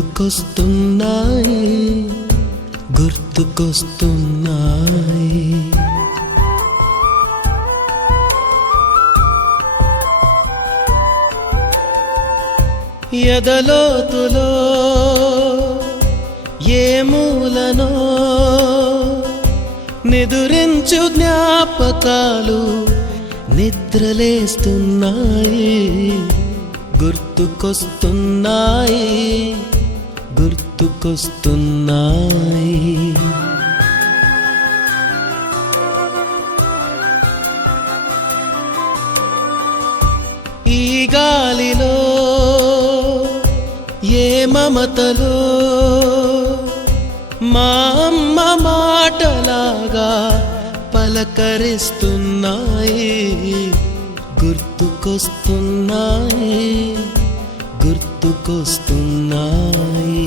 గుర్తుకొస్తున్నాయి గుర్తుకొస్తున్నాయి. ఎదలోతులో ఏ మూలనో నిదురించు జ్ఞాపకాలు నిద్రలేస్తున్నాయి గుర్తుకొస్తున్నాయి గుర్తుకొస్తున్నాయి. ఈ గాలిలో ఏ మమతలో మా అమ్మ మాటలాగా పలకరిస్తున్నాయి గుర్తుకొస్తున్నాయి గుర్తుకొస్తున్నాయి.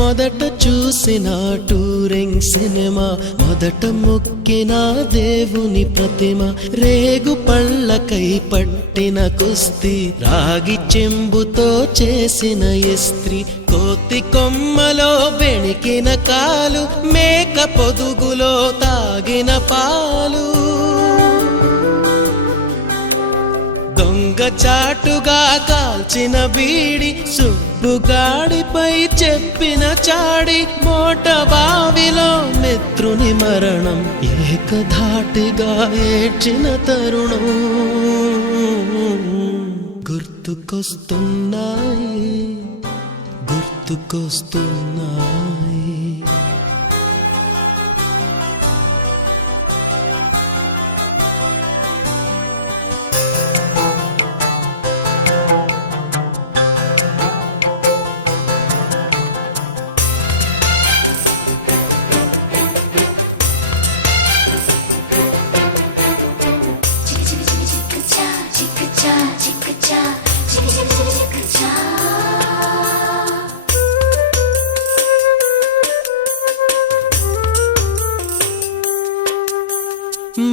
మొదట చూసిన టూరింగ్ సినిమా, మొదట మొక్కిన దేవుని ప్రతిమ, రేగు పళ్ళకై పట్టిన కుస్తీ, రాగి చెంబుతో చేసిన ఇస్త్రీ, కోతి కొమ్మలో బెణికిన కాలు, మేక పొదుగులో తాగిన పాలు, దొంగ చాటుగా కాల్చిన బీడి, సుబ్బుగాడిపై చెప్పిన చాడి, మోట బావిలో మిత్రుని మరణం, ఏకధాటిగా ఏడ్చిన తరుణం గుర్తుకొస్తున్నాయి గుర్తుకొస్తున్నాయి.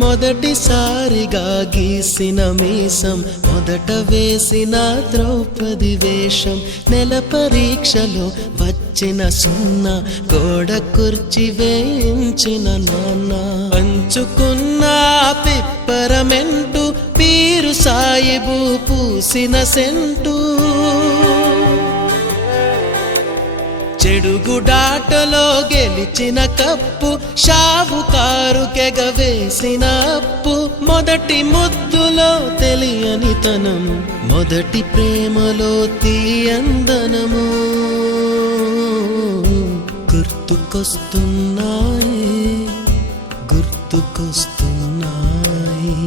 మొదటిసారిగా గీసిన మీసం, మొదట వేసిన ద్రౌపది వేషం, నెల పరీక్షలో వచ్చిన సున్నా, గోడ కుర్చీ వేయించిన నాన్న, పంచుకున్న పిప్పరమెంటు, పీరు సాయిబు పూసిన సెంటు, చెడుగుడాటలో గెలిచిన కప్పు, షావుకారుకెగవేసిన అప్పు, మొదటి ముద్దులో తెలియని తనం, మొదటి ప్రేమలో తీయందనము గుర్తుకొస్తున్నాయి గుర్తుకొస్తున్నాయి.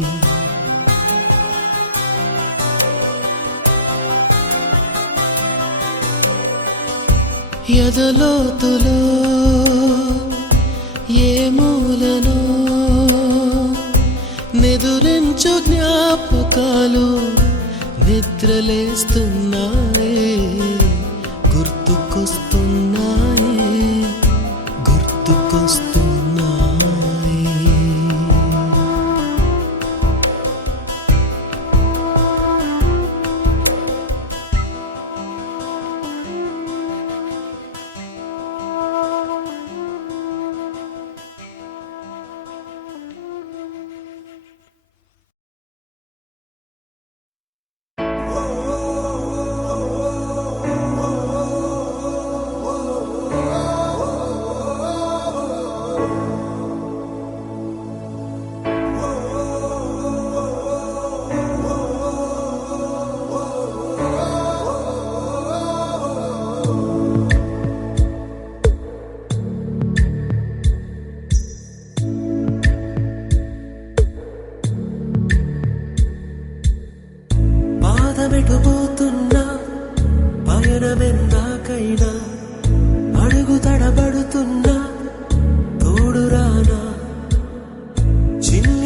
ఎదలోతులో ఏ మూలనో నిదురించు జ్ఞాపకాలు నిద్రలేస్తున్నాయి గుర్తుకొస్తున్నాయి గుర్తుకొస్తున్నాయి. పాదమెటుపోతున్నా పయనమెందాకైనా, అడుగు తడబడుతున్నా తోడురానా, చిన్న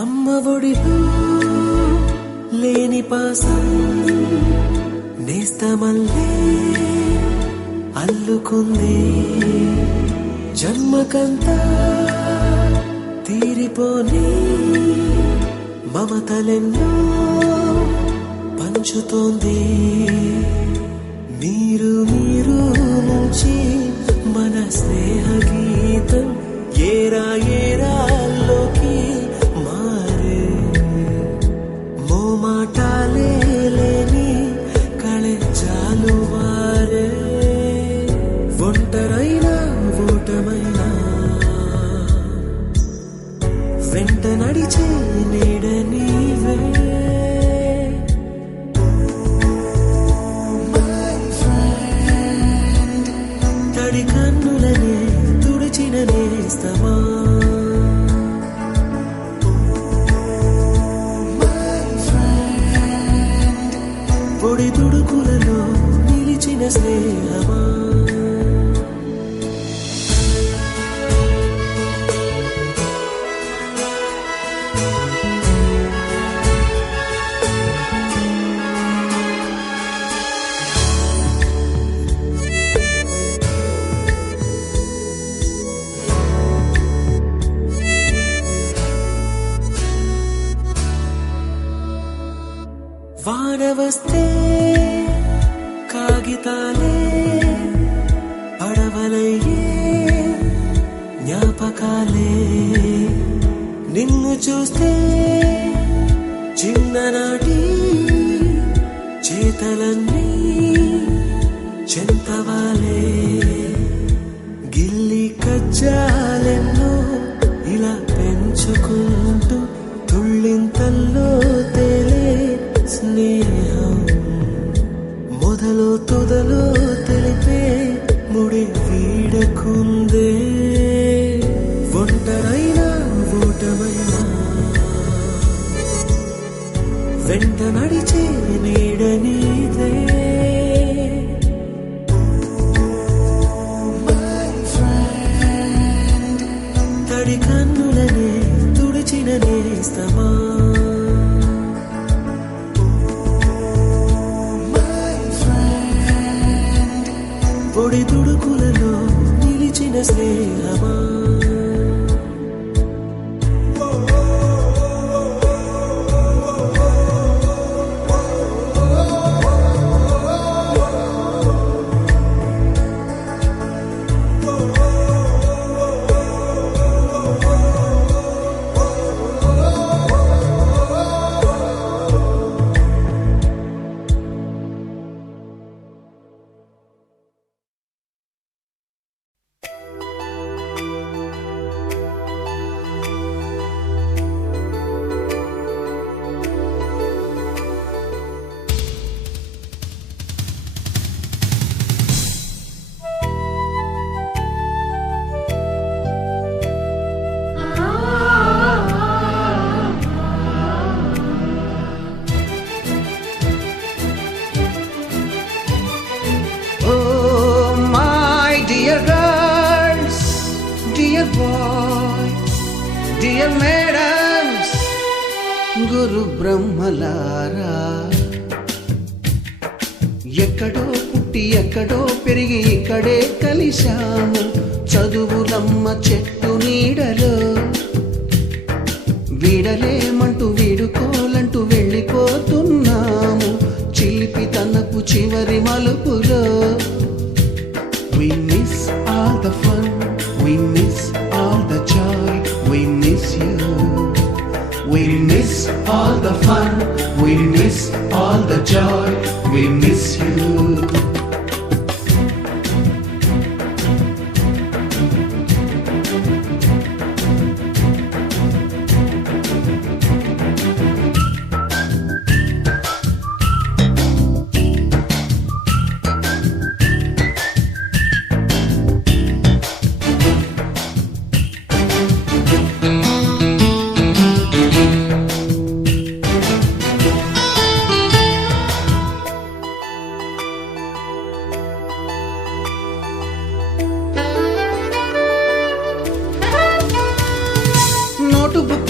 అమ్మ ఒడిలో లేని పాసం నేస్తమల్లే అల్లుకుంది. జన్మకంతా తీరిపోని మమతలెన్నో పంచుతోంది. మీరు మీరు నుంచి మన స్నేహ గీతం ఏరా ఏరాల్లోకి మారే. మోమాటాలే లేని కళెచ్చాలు వారే. ఒంటరైనా ఓటమైనా వెంట నడిచే నీడ నీవే. తడి కన్నులనే తుడిచిన నేస్తమా. పొడి తుడుకులలో నిలిచిన స్నేహమా. వాన వస్తే కాగితాలే పడవలయ్యే జ్ఞాపకాలే. నిన్ను చూస్తే చిన్ననాటి చేతలన్నీ చెంతవాలే. గిల్లి కజ్జాలెన్నో ఇలా పెంచుకుంటూ తుళ్ళింతల్లో తేలే స్నేహం. మొదలు తుదలు తెలిపే ముడి వీడకుందే. ఒంటరైనా ఓటమైనా వెంట నడిచే నీడ నీదే. తడి కన్నులనే తుడిచిన నేస్తమా. పొడి తుడుకులలో నిలిచిన స్నేహమా. డియర్ మేడమ్స్, గురు బ్రహ్మలారా, ఎక్కడో పుట్టి ఎక్కడో పెరిగి ఇక్కడే కలిశాము. చదువులమ్మ చెట్టు నీడలో వీడలేమంటూ వీడుకోలంటూ వెళ్ళిపోతున్నాము. చిలిపి తనపు చివరి మలుపులో we miss all the fun, we miss all the joy, we miss you. We miss all the fun, we miss all the joy, we miss you.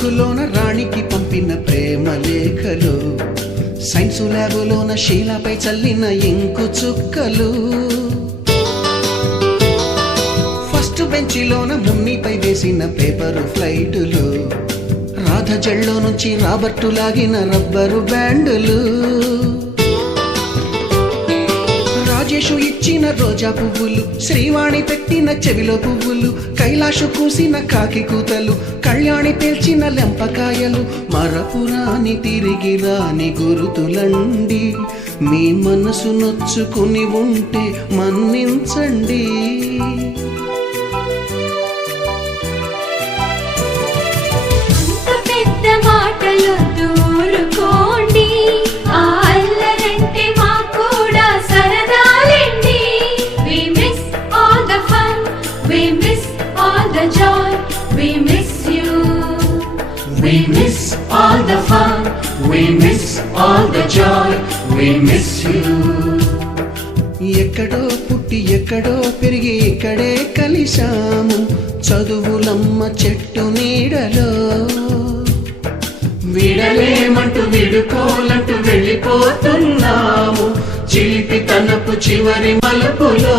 బుక్కులోన రాణికి పంపిన ప్రేమ లేఖలు, సైన్సు ల్యాబులోన శీలాపై చల్లిన ఇంకు చుక్కలు, ఫస్ట్ బెంచిలోన మున్నిపై వేసిన పేపరు ఫ్లైటులు, రాధ జల్లో నుంచి రాబర్టు లాగిన rubber బ్యాండులు, Rajesh ఇచ్చిన రోజా పువ్వులు, శ్రీవాణి పెట్టిన చెవిలో పువ్వులు, కైలాషు కూసిన కాకి కూతలు, కళ్యాణి పేల్చిన లెంపకాయలు, మరపురాని తిరిగి రాని గురుతులండి. మీ మనసు నొచ్చుకుని ఉంటే మన్నించండి. We miss all the fun, we miss all the joy, we miss you. ఎక్కడో పుట్టి ఎక్కడో పెరిగి ఇక్కడే కలిశాము, చదువులమ్మ చెట్టు నీడలో. విడలేమంటూ విడుకోలంటూ వెళ్ళిపోతున్నాము, చిలిపి తనపు చివరి మలుపులో.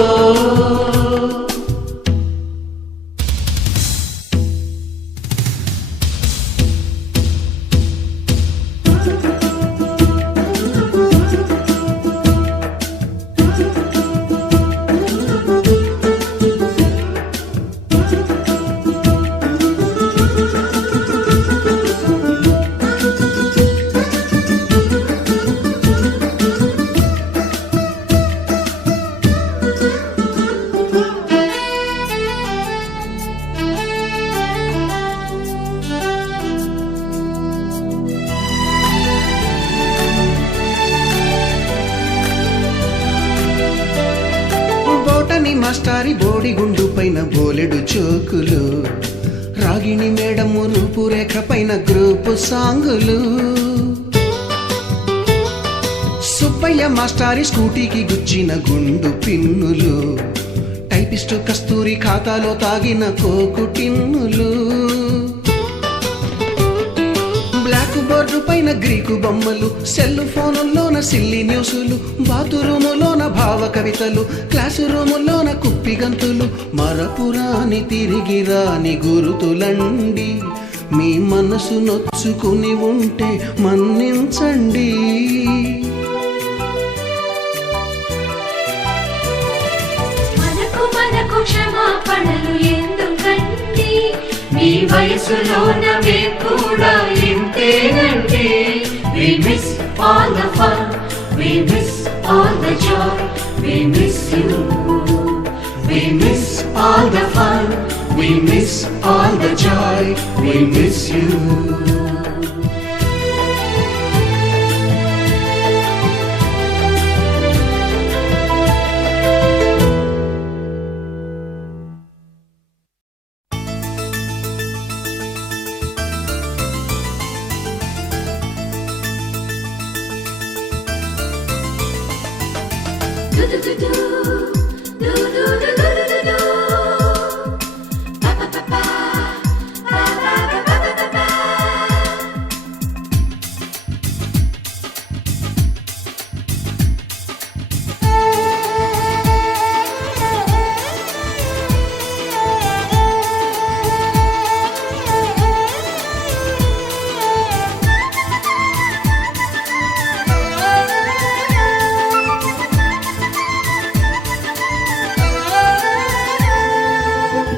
మాస్టారి బోడిగుండు పైన బోలెడు చోకులు, రాగిణి మేడము రూపురేఖ పైన గ్రూపు సాంగులు, సుబ్బయ్య మాస్టారి స్కూటీకి గుచ్చిన గుండు పిన్నులు, టైపిస్టు కస్తూరి ఖాతాలో తాగిన కోకు టిన్నులు, బ్లాక్ బోర్డు పైన గ్రీకు బొమ్మలు, సెల్ ఫోనుల్లోన సిల్లి న్యూసులు, బాతురూములోన భావ కవితలు, క్లాసు రూములోన కుప్పి గంతులు, మరపురాని తిరిగి రాని గురుతులండి. మీ మనసు నొచ్చుకుని ఉంటే మన్నించండి. మనకు క్షమాపణలు ఎందుకండి, మీ వయసులోన మేము కూడా ఇంతేనండి. We miss all the fun, we miss all the joy, we miss you. We miss all the fun, we miss all the joy, we miss you.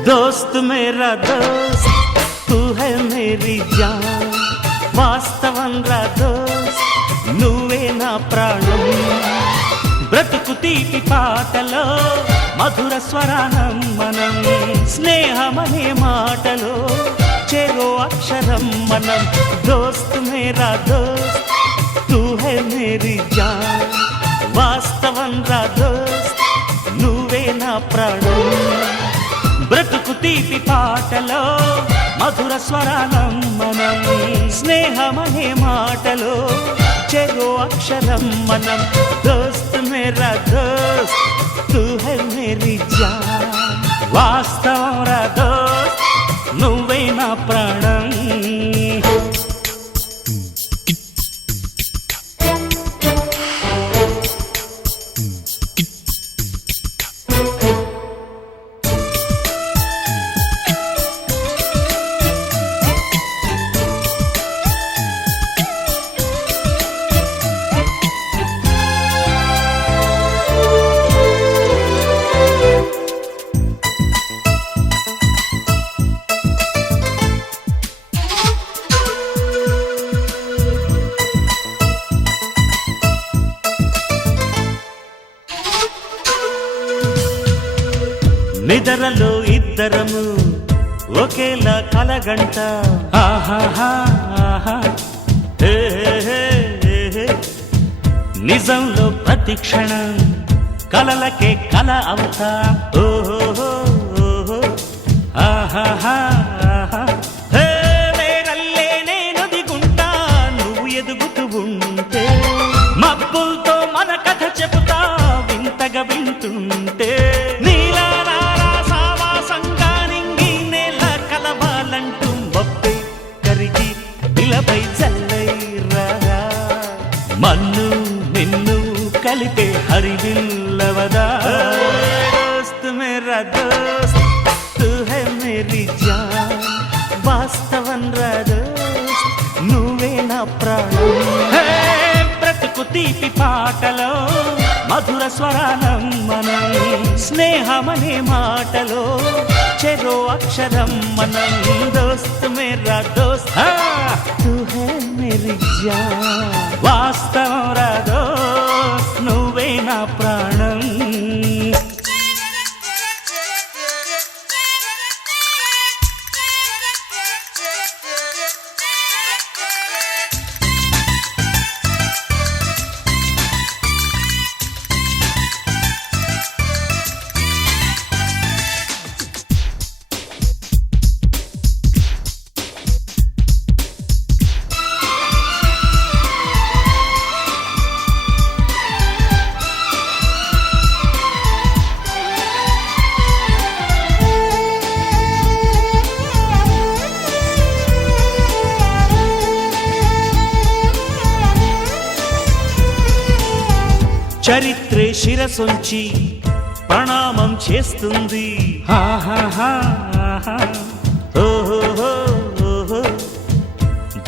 दोस्त मेरा दोस्त तू है मेरी जान, వాస్తవంగా దోస్త్ నువ్వే నా ప్రాణం, బ్రతుకు తీపి పాటలో మధుర స్వరానం మనం, స్నేహమనే మాటలో చెరో అక్షరం మనం. దోస్త్ మేరా దోస్త్ తూ హై మేరీ జాన్, వాస్తవంగా దోస్త్ నువ్వే నా ప్రాణం, బ్రతుకు తీపి పాటలో మధుర స్వరానం మనం, స్నేహమనే మాటలో చెరో అక్షరం మనం. దోస్త్ మేరా దోస్త్ తూ హై మేరీ జాన్, వాస్తవం రా దోస్త్ నువ్వే నా ప్రాణం. నిదరలో ఇద్దరము ఒకేలా కలగంట ఆహాహా ఆహా హే హే హే హే. నిజంలో ప్రతి క్షణం కలలకే కల అవుతా ఓహో ఓహో ఆహాహా ఆహా హే నేనల్లే నేను దిగుంటా నువ్వు ఎదుగుతూ ఉంటే మబ్బులతో మన కథ చెబుతా వింతగా వింటుంటే నీలా నాలా సావాసంగా నింగి నేల కలవాలంటూ మబ్బే కరిగి ఇలపై చల్లై రాగా మన్ను నిన్ను కలిపే హరివిల్లవదా దోస్త్ మేరా దోస్త్ తూ హై మేరీ జాన్ వాస్తవం రా దోస్త్ నువ్వే నా ప్రాణం హే బ్రతుకు తీపి పాటలో మధుర స్వరానం మనం స్నేహమనే మాటలో చెరో అక్షరం మనం దోస్త్ మేరా దోస్త్ తూ హై మేరీ జాన్ వాస్తవం రా దోస్త్ నువ్వే నా ప్రాణం చరిత్రే శిరసొంచి ప్రణామం చేస్తుంది ఆహాహా ఆహా ఓహో ఓహో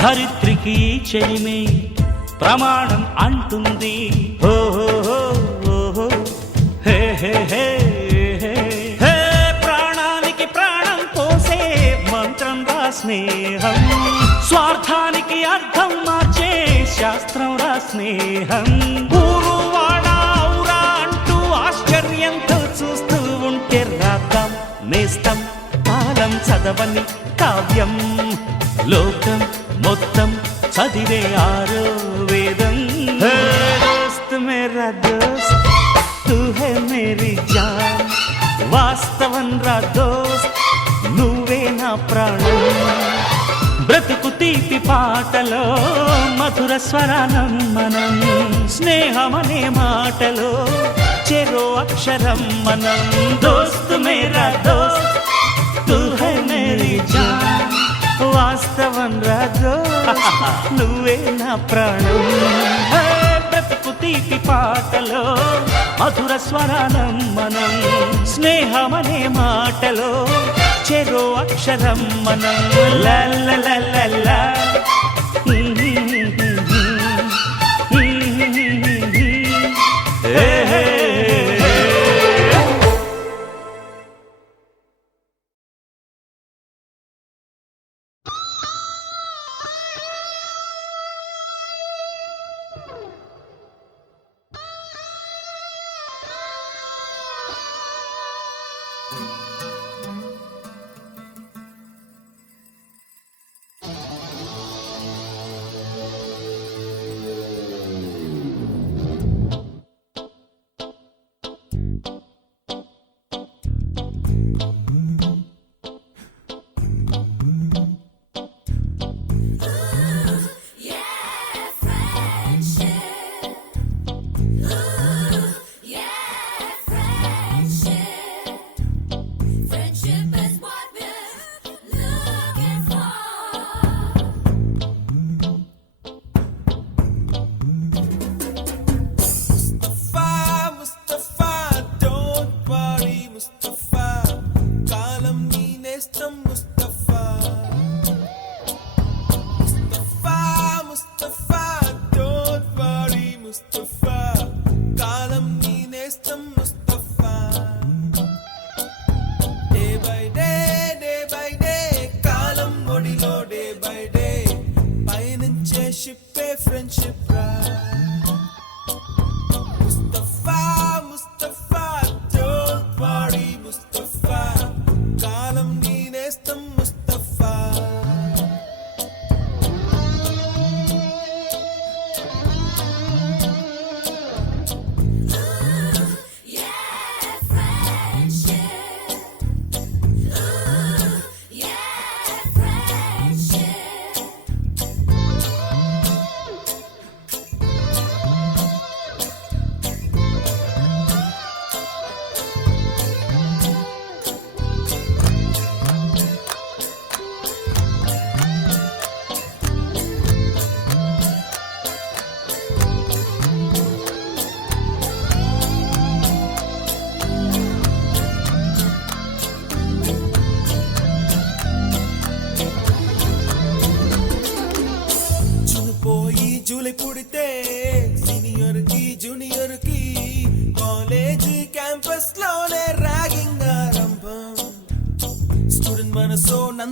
ధరిత్రికి చెలిమే ప్రమాణం అంటుంది ఓహో ఓహో హే హే హే హే హే ప్రాణానికి ప్రాణం పోసే మంత్రం రా స్నేహం స్వార్థానికి అర్థం మార్చే శాస్త్రం రా స్నేహం ఆశ్చర్యంతో చూస్తూ ఉంటే రాద్దాం నేస్తం కాలం చదవని కావ్యం లోకం మొత్తం చదివే ఆరో వేదం దోస్త్ మేరా దోస్త్ తూ హై మేరీ జాన్ వాస్తవం రా దోస్త్ నువ్వే నా ప్రాణం బ్రతుకు తీపి పాటలో మధుర స్వరానం మనం స్నేహమనే మాటలో చెరో అక్షరం మనం దోస్త్ మేరా దోస్త్ తూ హై మేరీ జాన్ వాస్తవం రా దోస్త్ నువ్వే నా ప్రాణం బ్రతుకు తీపి పాటలో మధుర స్వరానం మనం స్నేహమనే మాటలో చెరో అక్షరం మనం లా లా లా లా లా. Hey, hey, hey.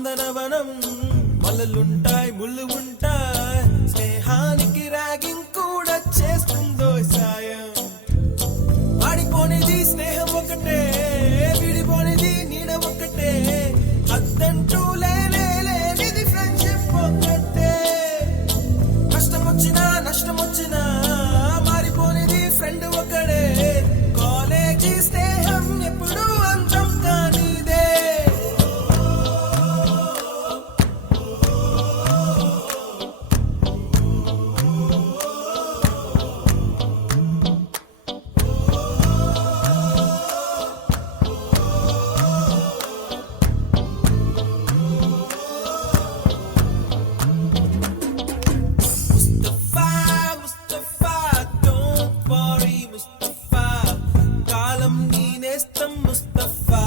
నందనవనం మల్లలుంటాయి ముళ్ళు ఉంటాయి స్నేహానికి ర్యాగింగ్ కూడా చేస్తుందో సాయం ఆడిపోనిది స్నేహం ఒకటే విడిపోనిది నీడ ఒకటే అద్దంటూ లేనిది ఫ్రెండ్షిప్ ఒకటే కష్టం వచ్చినా నష్టం వచ్చినా మారిపోనిది ఫ్రెండ్ ఒకడే కాలేజీ స్నేహం ఎప్పుడు అంతం కానిదే Mustafa, don't worry, Mustafa. Kalam nee nestam Mustafa.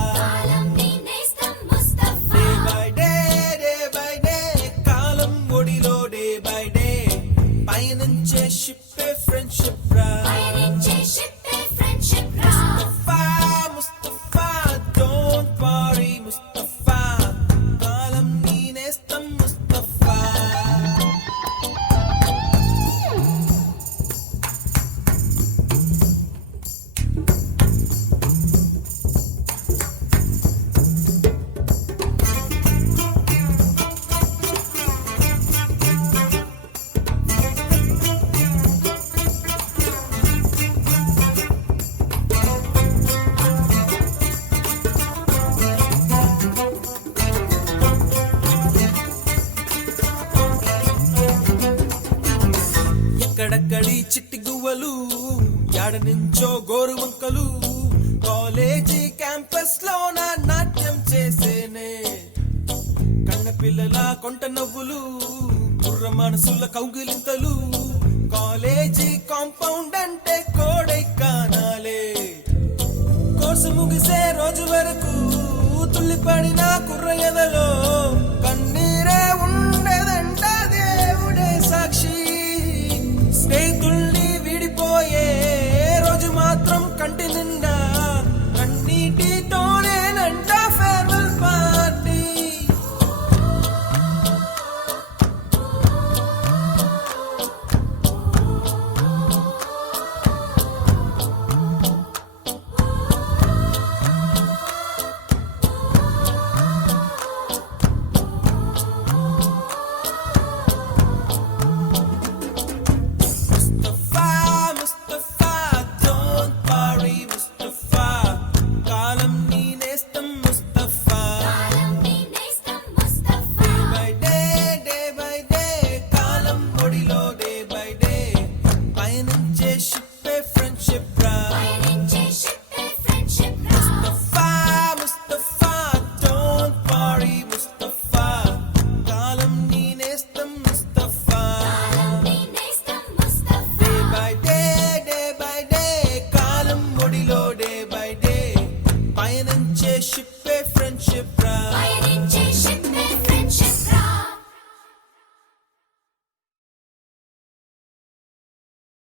Day by day, kalam odilo day by day. Payanche shippe friendship ra. Mustafa, don't worry, Mustafa. Kalam nee nestam Mustafa. ఎక్కడక్కడి చిట్టి గువ్వలు యాడ నుంచో గోరు వంకలు కాలేజీ క్యాంపస్ లో నా నాట్యం చేసేనే కన్న పిల్లల కొంట నవ్వులు కుర్ర మనసుల కౌగిలింతలు కాలేజీ కాంపౌండ్ అంటే కోడై కానాలే కోర్సు ముగిసే రోజు వరకు తుల్లిపడిన కుర్ర ఎదలో